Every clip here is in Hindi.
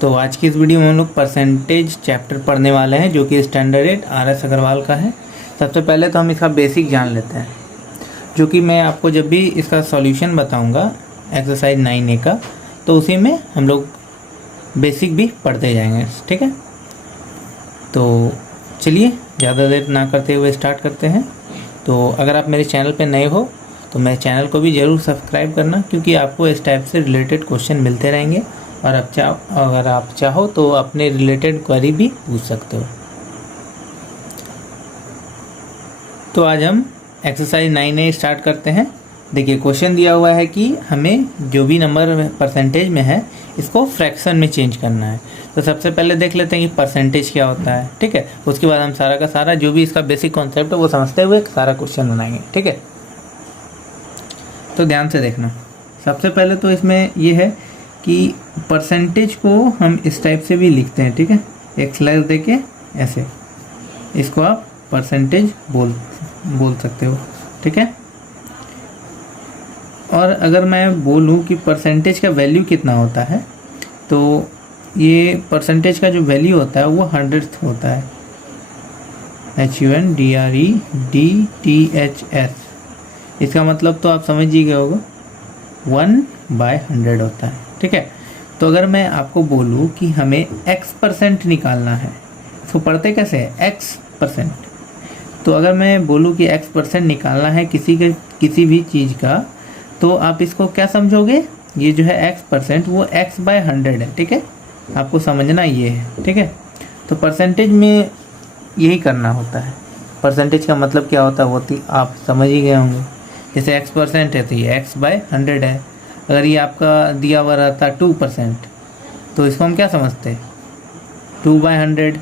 तो आज की इस वीडियो में हम लोग परसेंटेज चैप्टर पढ़ने वाले हैं, जो कि स्टैंडर्ड 8 RS अग्रवाल का है। सबसे पहले तो हम इसका बेसिक जान लेते हैं, जो कि मैं आपको जब भी इसका सॉल्यूशन बताऊंगा एक्सरसाइज 9A का, तो उसी में हम लोग बेसिक भी पढ़ते जाएंगे। ठीक है, तो चलिए ज़्यादा देर ना करते हुए स्टार्ट करते हैं। तो अगर आप मेरे चैनल पर नए हो तो मेरे चैनल को भी ज़रूर सब्सक्राइब करना, क्योंकि आपको इस टाइप से रिलेटेड क्वेश्चन मिलते रहेंगे। और अगर आप चाहो तो अपने रिलेटेड क्वेरी भी पूछ सकते हो। तो आज हम एक्सरसाइज 9A स्टार्ट करते हैं। देखिए, क्वेश्चन दिया हुआ है कि हमें जो भी नंबर परसेंटेज में है इसको फ्रैक्शन में चेंज करना है। तो सबसे पहले देख लेते हैं कि परसेंटेज क्या होता है। ठीक है, उसके बाद हम सारा का सारा जो भी इसका बेसिक कॉन्सेप्ट है वो समझते हुए सारा क्वेश्चन बनाएंगे। ठीक है, तो ध्यान से देखना। सबसे पहले तो इसमें ये है कि परसेंटेज को हम इस टाइप से भी लिखते हैं। ठीक है, एक स्लैश देके ऐसे, इसको आप परसेंटेज बोल सकते हो। ठीक है, और अगर मैं बोलूँ कि परसेंटेज का वैल्यू कितना होता है, तो ये परसेंटेज का जो वैल्यू होता है वो 100th होता है। HUNDREDTHS, इसका मतलब तो आप समझ ही गए होगा, 1/100 होता है। ठीक है, तो अगर मैं आपको बोलूँ कि हमें x% निकालना है, तो पढ़ते कैसे है x%। तो अगर मैं बोलूँ कि x% निकालना है किसी भी चीज़ का, तो आप इसको क्या समझोगे, ये जो है x% वो x/100 है। ठीक है, आपको समझना ये है। ठीक है, तो परसेंटेज में यही करना होता है। परसेंटेज का मतलब क्या होता है वो आप समझ ही गए होंगे। जैसे x% है तो ये x/100 है। अगर ये आपका दिया हुआ रहता 2%, तो इसको हम क्या समझते हैं, 2/100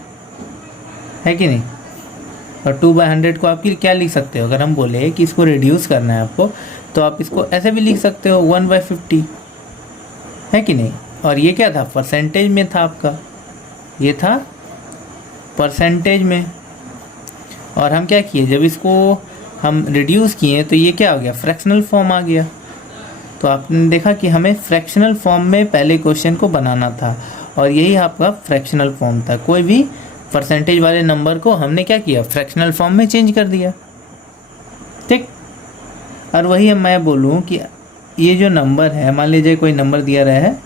है कि नहीं। और 2/100 को आप क्या लिख सकते हो, अगर हम बोले कि इसको रिड्यूस करना है आपको, तो आप इसको ऐसे भी लिख सकते हो 1/50, है कि नहीं। और ये क्या था, परसेंटेज में था आपका, ये था परसेंटेज में। और हम क्या किए, जब इसको हम रिड्यूस किए तो ये क्या हो गया, फ्रैक्शनल फॉर्म आ गया। तो आपने देखा कि हमें फ्रैक्शनल फॉर्म में पहले क्वेश्चन को बनाना था, और यही आपका फ्रैक्शनल फॉर्म था। कोई भी परसेंटेज वाले नंबर को हमने क्या किया, फ्रैक्शनल फॉर्म में चेंज कर दिया। ठीक, और वही मैं बोलूँ कि ये जो नंबर है, मान लीजिए कोई नंबर दिया रहा है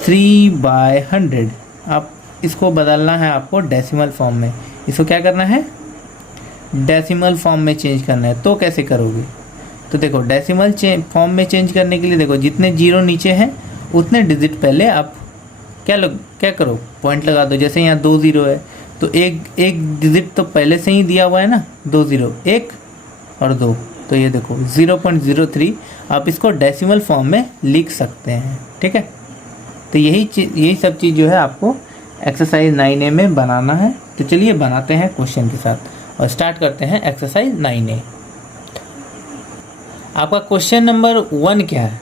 3/100, आप इसको बदलना है आपको डेसिमल फॉर्म में। इसको क्या करना है, डेसिमल फॉर्म में चेंज करना है। तो कैसे करोगे, तो देखो डेसिमल फॉर्म में चेंज करने के लिए देखो, जितने जीरो नीचे हैं उतने डिजिट पहले आप क्या करो, पॉइंट लगा दो। जैसे यहाँ 2 0 है, तो एक डिजिट तो पहले से ही दिया हुआ है ना, 2 0, 1 और 2, तो ये देखो 0.03 आप इसको डेसिमल फॉर्म में लिख सकते हैं। ठीक है, तो यही सब चीज़ जो है आपको एक्सरसाइज 9A में बनाना है। तो चलिए बनाते हैं क्वेश्चन के साथ और स्टार्ट करते हैं एक्सरसाइज 9A। आपका क्वेश्चन नंबर 1 क्या है,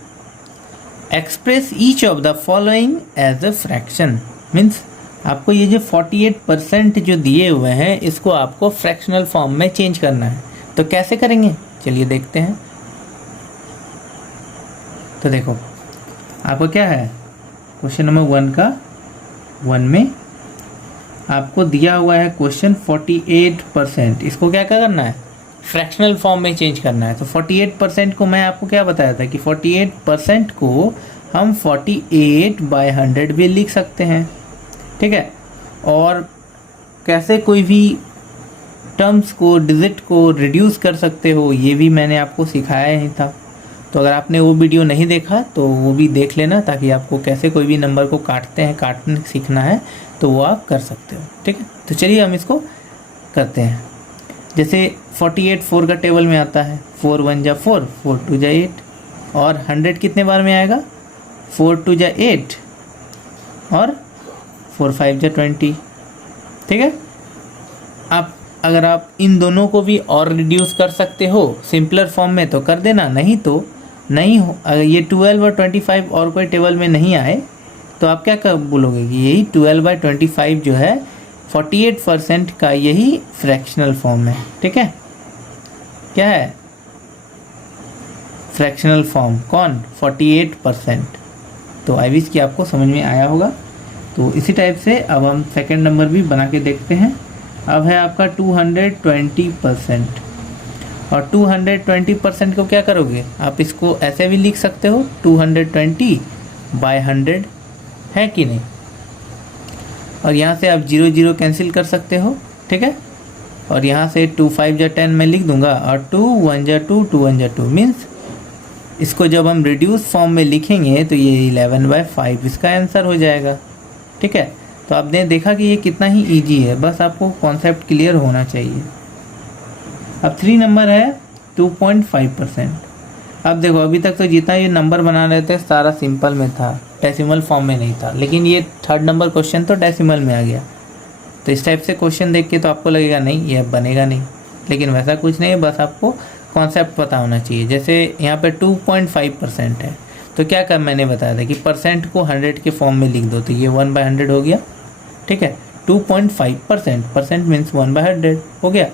express each of the following as a fraction. Means आपको ये जो 48% जो दिए हुए हैं इसको आपको फ्रैक्शनल फॉर्म में चेंज करना है। तो कैसे करेंगे, चलिए देखते हैं। तो देखो आपको क्या है, क्वेश्चन नंबर 1 में आपको दिया हुआ है क्वेश्चन 48%, इसको क्या करना है, फ्रैक्शनल फॉर्म में चेंज करना है। तो 48% को मैं आपको क्या बताया था कि 48% को हम 48/100 भी लिख सकते हैं। ठीक है, और कैसे कोई भी टर्म्स को, डिजिट को रिड्यूस कर सकते हो, ये भी मैंने आपको सिखाया ही था। तो अगर आपने वो वीडियो नहीं देखा तो वो भी देख लेना, ताकि आपको कैसे कोई भी नंबर को काटने सीखना है तो वो आप कर सकते हो। ठीक है, तो चलिए हम इसको करते हैं। जैसे 48 4 का टेबल में आता है, 4 1 जा 4, 4 2 जा 8, और 100 कितने बार में आएगा, 4 2 जा 8 और 4 5 जा 20। ठीक है, अगर आप इन दोनों को भी और रिड्यूस कर सकते हो सिंपलर फॉर्म में तो कर देना, नहीं तो नहीं हो। अगर ये 12 और 25 और कोई टेबल में नहीं आए तो आप क्या बोलोगे कि यही 12/25 जो है 48% का यही फ्रैक्शनल फॉर्म है। ठीक है, क्या है, फ्रैक्शनल फॉर्म, कौन, 48%। तो आई विश कि आपको समझ में आया होगा। तो इसी टाइप से अब हम सेकेंड नंबर भी बना के देखते हैं। अब है आपका 220%, और 220% को क्या करोगे आप, इसको ऐसे भी लिख सकते हो 220/100, है कि नहीं। और यहाँ से आप 0 0 कैंसिल कर सकते हो, ठीक है। और यहाँ से 2 5 जा 10 मैं लिख दूंगा, और 2 1 जा 2 2 1 जा 2 मीन्स इसको जब हम रिड्यूस फॉर्म में लिखेंगे तो ये 11/5 इसका आंसर हो जाएगा, ठीक है। तो आपने देखा कि ये कितना ही इजी है, बस आपको कॉन्सेप्ट क्लियर होना चाहिए। अब 3 नंबर है 2.5%। अब देखो अभी तक तो जितना ये नंबर बना रहे थे सारा सिंपल में था, डेसिमल फॉर्म में नहीं था, लेकिन ये थर्ड नंबर क्वेश्चन तो डेसिमल में आ गया। तो इस टाइप से क्वेश्चन देख के तो आपको लगेगा नहीं ये बनेगा नहीं, लेकिन वैसा कुछ नहीं है, बस आपको कॉन्सेप्ट पता होना चाहिए। जैसे यहाँ पे 2.5% है, तो क्या कर मैंने बताया था कि परसेंट को 100 के फॉर्म में लिख दो, तो ये 1/100 हो गया, ठीक है। 2.5%, परसेंट मीन्स 1/100 हो गया।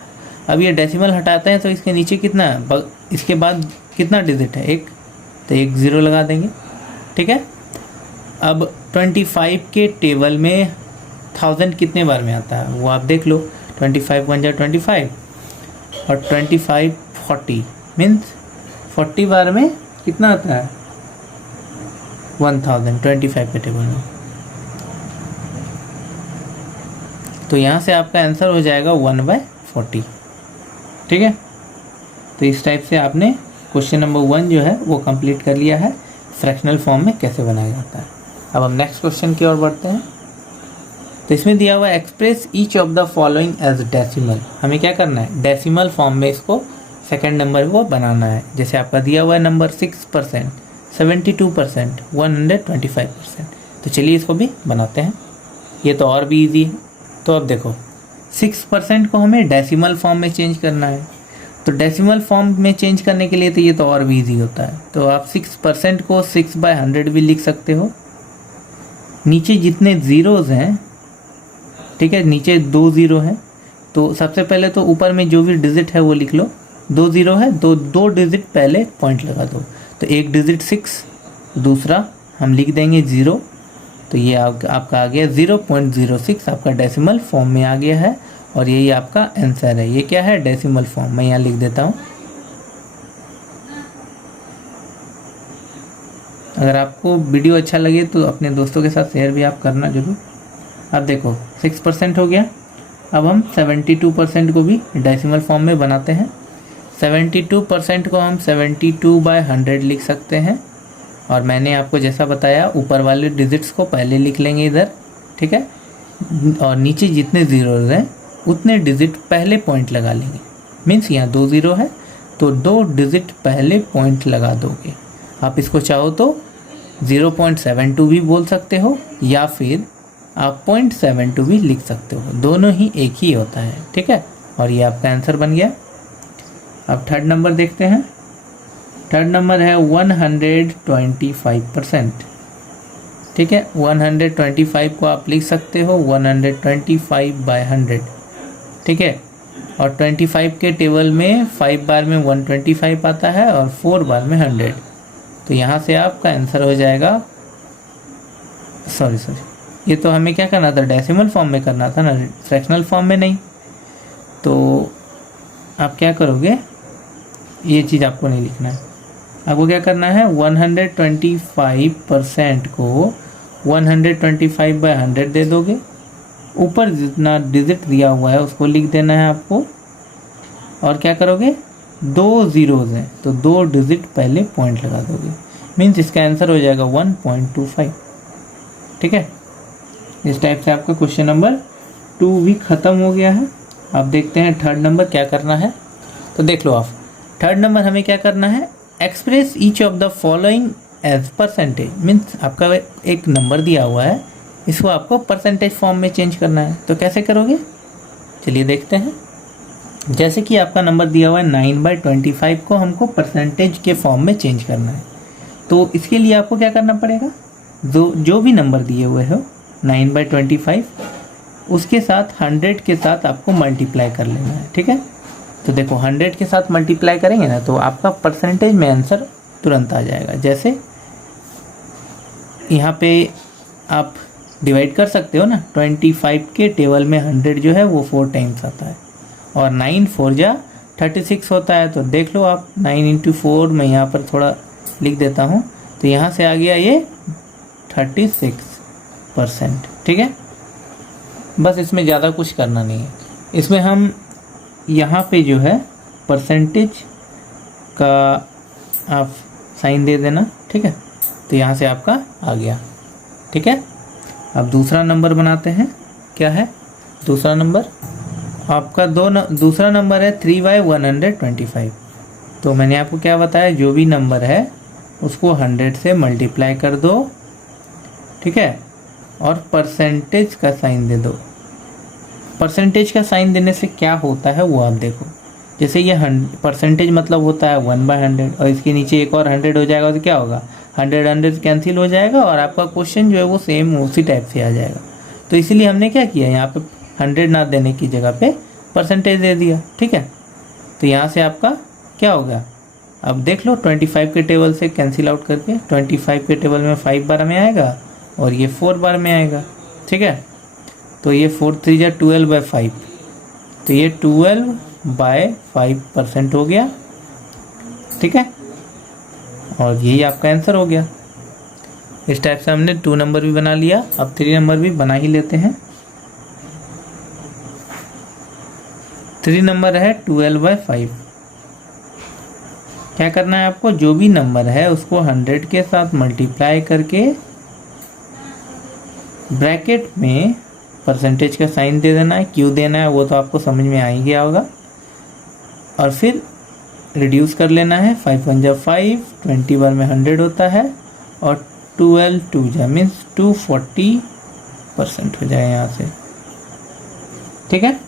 अब ये डेसिमल हटाते हैं तो इसके नीचे कितना है, इसके बाद कितना डिजिट है, एक, तो एक 0 लगा देंगे, ठीक है। अब 25 के टेबल में 1000 कितने बार में आता है वो आप देख लो। 25 1 जा 25, और 25 40 मीन्स 40 बार में कितना आता है 1000 25 के टेबल में। तो यहाँ से आपका आंसर हो जाएगा 1/40, ठीक है। तो इस टाइप से आपने क्वेश्चन नंबर 1 जो है वो कंप्लीट कर लिया है, फ्रैक्शनल फॉर्म में कैसे बनाया जाता है। अब हम नेक्स्ट क्वेश्चन की ओर बढ़ते हैं। तो इसमें दिया हुआ express each of the following as decimal, हमें क्या करना है डेसिमल फॉर्म में इसको सेकेंड नंबर को बनाना है। जैसे आपका दिया हुआ है नंबर 6%, 72%, 125%। तो चलिए इसको भी बनाते हैं, ये तो और भी ईजी है। तो अब देखो 6% को हमें डेसिमल फॉर्म में चेंज करना है, तो डेसिमल फॉर्म में चेंज करने के लिए तो ये तो और भी ईजी होता है। तो आप 6% को 6/100 भी लिख सकते हो। नीचे जितने ज़ीरोज़ हैं, ठीक है, नीचे 2 0 हैं, तो सबसे पहले तो ऊपर में जो भी डिजिट है वो लिख लो। 2 0 है, दो डिजिट पहले पॉइंट लगा दो, तो एक डिजिट 6, दूसरा हम लिख देंगे 0, तो ये आपका आ गया 0.06, आपका डेसिमल फॉर्म में आ गया है, और यही आपका आंसर है। ये क्या है डेसिमल फॉर्म, मैं यहाँ लिख देता हूँ। अगर आपको वीडियो अच्छा लगे तो अपने दोस्तों के साथ शेयर भी आप करना जरूर। अब देखो 6% हो गया, अब हम 72% को भी डेसिमल फॉर्म में बनाते हैं। 72% को हम 72/100 लिख सकते हैं, और मैंने आपको जैसा बताया ऊपर वाले डिजिट्स को पहले लिख लेंगे इधर, ठीक है, और नीचे जितने ज़ीरोज़ हैं उतने डिजिट पहले पॉइंट लगा लेंगे। मीन्स यहाँ 2 0 है, तो 2 डिजिट पहले पॉइंट लगा दोगे। आप इसको चाहो तो 0.72 भी बोल सकते हो, या फिर आप 0.72 भी लिख सकते हो, दोनों ही एक ही होता है, ठीक है। और ये आपका आंसर बन गया। अब थर्ड नंबर देखते हैं। थर्ड नंबर है 125%, ठीक है। 125 को आप लिख सकते हो 125/100, ठीक है। और 25 के टेबल में 5 बार में 125 आता है, और 4 बार में 100, तो यहाँ से आपका आंसर हो जाएगा, सॉरी ये तो हमें क्या करना था डेसिमल फॉर्म में करना था ना, फ्रैक्शनल फॉर्म में नहीं। तो आप क्या करोगे, ये चीज़ आपको नहीं लिखना है, आपको क्या करना है 125% को 125/100 दे दोगे, ऊपर जितना डिजिट दिया हुआ है उसको लिख देना है आपको, और क्या करोगे 2 ज़ीरोज़ हैं तो 2 डिजिट पहले पॉइंट लगा दोगे। मीन्स इसका आंसर हो जाएगा 1.25, ठीक है। इस टाइप से आपका क्वेश्चन नंबर 2 भी ख़त्म हो गया है। अब देखते हैं थर्ड नंबर क्या करना है। तो देख लो आप, थर्ड नंबर हमें क्या करना है, express each of the following as percentage. Means आपका एक नंबर दिया हुआ है, इसको आपको परसेंटेज फॉर्म में चेंज करना है। तो कैसे करोगे, चलिए देखते हैं। जैसे कि आपका नंबर दिया हुआ है 9/25 को हमको परसेंटेज के फॉर्म में चेंज करना है। तो इसके लिए आपको क्या करना पड़ेगा, जो भी नंबर दिए हुए हो 9/25 उसके साथ 100 के साथ आपको मल्टीप्लाई कर लेना है, ठीक है। तो देखो 100 के साथ मल्टीप्लाई करेंगे ना, तो आपका परसेंटेज में आंसर तुरंत आ जाएगा। जैसे यहाँ पे आप डिवाइड कर सकते हो ना। 25 के टेबल में 100 जो है वो 4 टाइम्स आता है और 9 4 जा 36 होता है। तो देख लो आप 9 इंटू 4, मैं यहाँ पर थोड़ा लिख देता हूँ। तो यहाँ से आ गया ये 36%। ठीक है, बस इसमें ज़्यादा कुछ करना नहीं है। इसमें हम यहाँ पे जो है परसेंटेज का आप साइन दे देना। ठीक है, तो यहाँ से आपका आ गया। ठीक है, अब दूसरा नंबर बनाते हैं। क्या है दूसरा नंबर? आपका दूसरा नंबर है 3/125। तो मैंने आपको क्या बताया, जो भी नंबर है उसको 100 से मल्टीप्लाई कर दो। ठीक है, और परसेंटेज का साइन दे दो। परसेंटेज का साइन देने से क्या होता है वो आप देखो। जैसे ये परसेंटेज मतलब होता है 1/100 और इसके नीचे एक और 100 हो जाएगा तो क्या होगा, 100 कैंसिल हो जाएगा और आपका क्वेश्चन जो है वो सेम उसी टाइप से आ जाएगा। तो इसीलिए हमने क्या किया, यहाँ पे 100 ना देने की जगह पे परसेंटेज दे दिया। ठीक है, तो यहाँ से आपका क्या होगा, अब देख लो 25 के टेबल से कैंसिल आउट करके 25 के टेबल में 5 बार में आएगा और ये 4 बार में आएगा। ठीक है, तो ये 4 3 जा 12/5, तो ये 12/5% हो गया। ठीक है, और यही आपका आंसर हो गया। इस टाइप से हमने 2 नंबर भी बना लिया। अब 3 नंबर भी बना ही लेते हैं। 3 नंबर है 12/5। क्या करना है आपको, जो भी नंबर है उसको 100 के साथ मल्टीप्लाई करके ब्रैकेट में परसेंटेज का साइन दे देना है। क्यों देना है वो तो आपको समझ में आ ही गया होगा। और फिर रिड्यूस कर लेना है। 5 1 जा 5, 20 बार में 100 होता है और 12 2 जा मीन्स 240% हो जाए यहाँ से। ठीक है,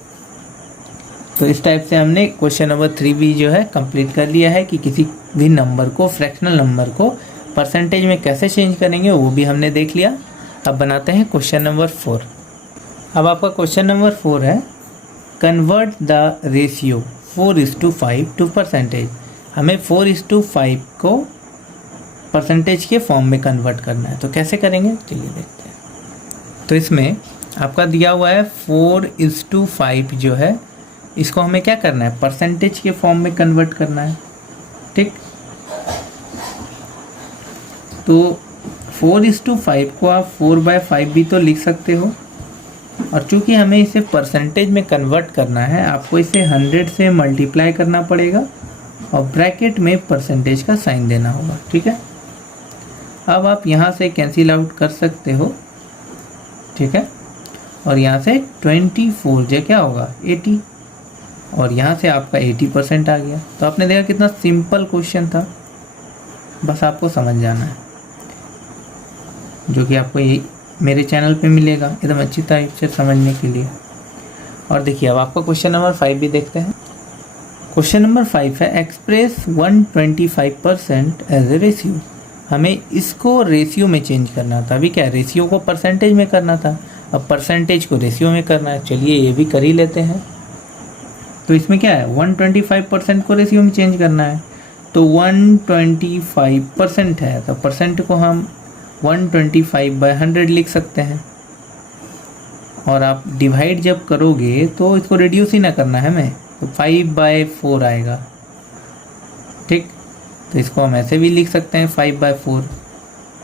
तो इस टाइप से हमने क्वेश्चन नंबर 3 भी जो है कंप्लीट कर लिया है कि किसी भी नंबर को, फ्रैक्शनल नंबर को परसेंटेज में कैसे चेंज करेंगे वो भी हमने देख लिया। अब बनाते हैं क्वेश्चन नंबर 4। अब आपका क्वेश्चन नंबर 4 है, convert the ratio 4:5 to percentage. हमें 4:5 को परसेंटेज के फॉर्म में कन्वर्ट करना है। तो कैसे करेंगे चलिए देखते हैं। तो इसमें आपका दिया हुआ है 4:5 जो है, इसको हमें क्या करना है, परसेंटेज के फॉर्म में कन्वर्ट करना है। ठीक, तो 4:5 को आप 4/5 भी तो लिख सकते हो और चूंकि हमें इसे परसेंटेज में कन्वर्ट करना है आपको इसे 100 से मल्टीप्लाई करना पड़ेगा और ब्रैकेट में परसेंटेज का साइन देना होगा। ठीक है, अब आप यहाँ से कैंसिल आउट कर सकते हो। ठीक है, और यहाँ से 24 जो क्या होगा 80 और यहाँ से आपका 80% आ गया। तो आपने देखा कितना सिंपल क्वेश्चन था, बस आपको समझ जाना है, जो कि आपको ये मेरे चैनल पे मिलेगा एकदम अच्छी टाइप से समझने के लिए। और देखिए अब आपका क्वेश्चन नंबर 5 भी देखते हैं। क्वेश्चन नंबर 5 है, एक्सप्रेस 125% एज ए रेशियो। हमें इसको रेशियो में चेंज करना था। अभी क्या रेशियो को परसेंटेज में करना था, अब परसेंटेज को रेशियो में करना है। चलिए ये भी कर ही लेते हैं। तो इसमें क्या है, 125% को रेशियो में चेंज करना है। तो 125% है तो परसेंट को हम 125/100 लिख सकते हैं। और आप डिवाइड जब करोगे तो इसको रिड्यूस ही ना करना है हमें, तो 5/4 आएगा। ठीक, तो इसको हम ऐसे भी लिख सकते हैं 5/4।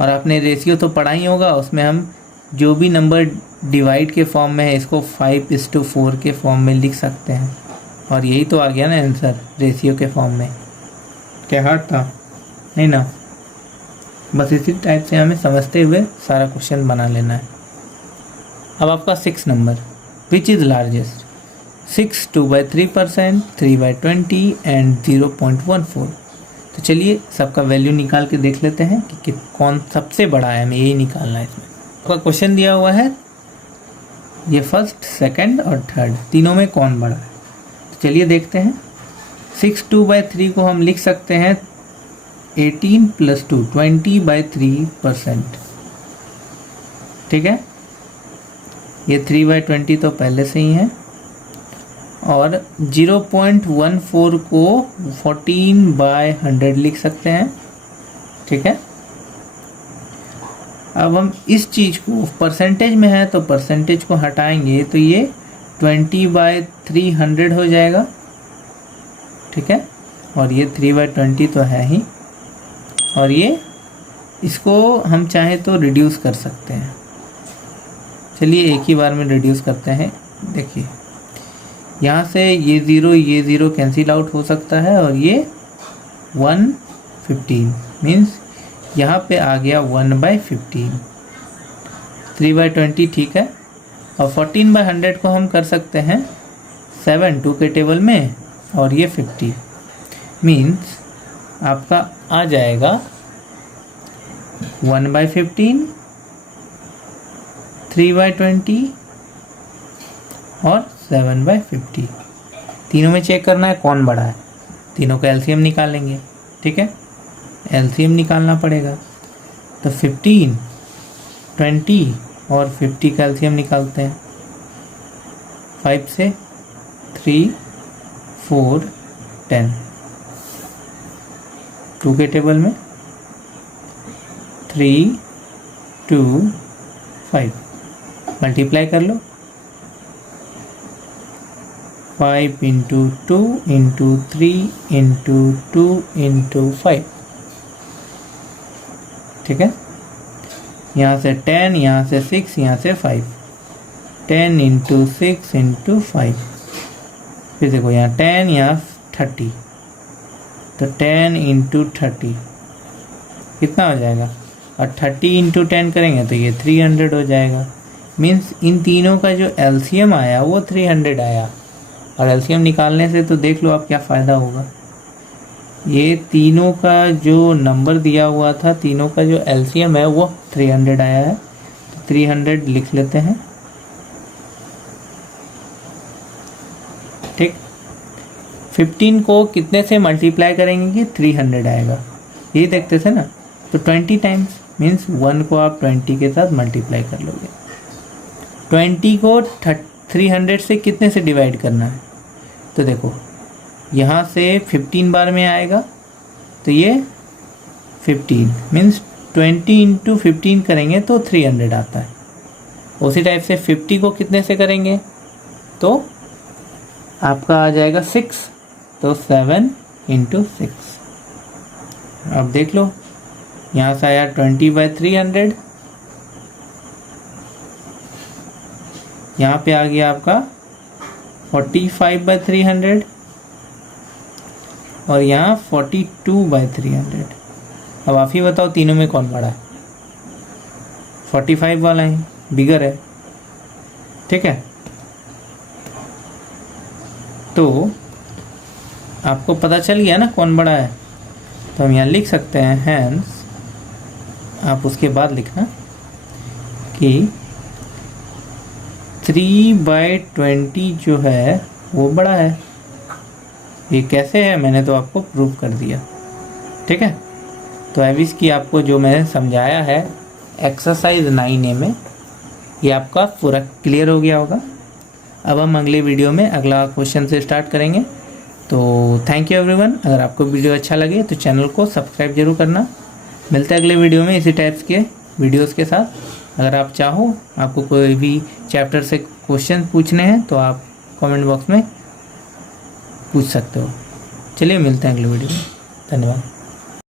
और आपने रेशियो तो पढ़ा ही होगा, उसमें हम जो भी नंबर डिवाइड के फॉर्म में है इसको 5:4 के फॉर्म में लिख सकते हैं। और यही तो आ गया ना आंसर रेशियो के फॉर्म में। क्या हार्ड था, नहीं ना। बस इसी टाइप से हमें समझते हुए सारा क्वेश्चन बना लेना है। अब आपका 6 number, which is largest. 6 2/3%, 3/20 and 0.14। तो चलिए सबका वैल्यू निकाल के देख लेते हैं कि कौन सबसे बड़ा है, हमें यही निकालना है। इसमें आपका क्वेश्चन दिया हुआ है ये फर्स्ट, सेकंड और थर्ड तीनों में कौन बड़ा है। तो चलिए देखते हैं। 6 2/3 को हम लिख सकते हैं 18 + 2 20/3%। ठीक है, ये 3/20 तो पहले से ही है। और 0.14 को 14/100 लिख सकते हैं। ठीक है, अब हम इस चीज़ को परसेंटेज में है तो परसेंटेज को हटाएंगे तो ये 20/300 हो जाएगा, ठीक है। और ये 3/20 तो है ही, और ये इसको हम चाहे तो रिड्यूस कर सकते हैं। चलिए एक ही बार में रिड्यूस करते हैं। देखिए यहाँ से ये ज़ीरो कैंसिल आउट हो सकता है और ये 115 मीन्स यहाँ पे आ गया 1/15। 3/20 ठीक है। और 14/100 को हम कर सकते हैं 7 2 के टेबल में और ये 50 मीन्स आपका आ जाएगा 1/15, 3/20 और 7/50। तीनों में चेक करना है कौन बड़ा है, तीनों का एलसीएम निकालेंगे, ठीक है। एलसीएम निकालना पड़ेगा तो 15, 20 और 50 का एलसीएम निकालते हैं। 5 से 3, 4, 10। 2 के टेबल में 3, 2, 5 मल्टीप्लाई कर लो। 5 × 2 × 3 × 2 × 5, ठीक है। यहाँ से 10, यहाँ से 6, यहाँ से 5। 10 × 6 × 5, फिर देखो यहाँ 10, यहाँ 30, तो 10 × 30 कितना हो जाएगा, और 30 × 10 करेंगे तो ये 300 हो जाएगा। मीन्स इन तीनों का जो एलसीएम आया वो 300 आया। और एलसीएम निकालने से तो देख लो आप क्या फ़ायदा होगा। ये तीनों का जो नंबर दिया हुआ था, तीनों का जो एलसीएम है वो 300 आया है, तो 300 लिख लेते हैं, ठीक। 15 को कितने से मल्टीप्लाई करेंगे कि 300 आएगा, यही देखते थे ना। तो 20 टाइम्स मीन्स 1 को आप 20 के साथ मल्टीप्लाई कर लोगे। 20 को 300 से कितने से डिवाइड करना है, तो देखो यहाँ से 15 बार में आएगा तो ये 15 मीन्स 20 × 15 करेंगे तो 300 आता है। उसी टाइप से 50 को कितने से करेंगे तो आपका आ जाएगा 6, तो 7 × 6। अब देख लो यहाँ से आया 20/300, यहाँ पे आ गया आपका 45/300 और यहाँ 42/300। अब आप ही बताओ तीनों में कौन बड़ा है। 45 वाला ही बिगर है, ठीक है। तो आपको पता चल गया ना कौन बड़ा है, तो हम यहाँ लिख सकते हैं हैंस, आप उसके बाद लिखना कि 3/20 जो है वो बड़ा है। ये कैसे है मैंने तो आपको प्रूव कर दिया, ठीक है। तो एविस की आपको जो मैंने समझाया है एक्सरसाइज 9A में, ये आपका पूरा क्लियर हो गया होगा। अब हम अगले वीडियो में अगला क्वेश्चन से स्टार्ट करेंगे। तो थैंक यू एवरीवन। अगर आपको वीडियो अच्छा लगे तो चैनल को सब्सक्राइब जरूर करना। मिलते हैं अगले वीडियो में इसी टाइप्स के वीडियोस के साथ। अगर आप चाहो, आपको कोई भी चैप्टर से क्वेश्चन पूछने हैं तो आप कमेंट बॉक्स में पूछ सकते हो। चलिए मिलते हैं अगले वीडियो में। धन्यवाद।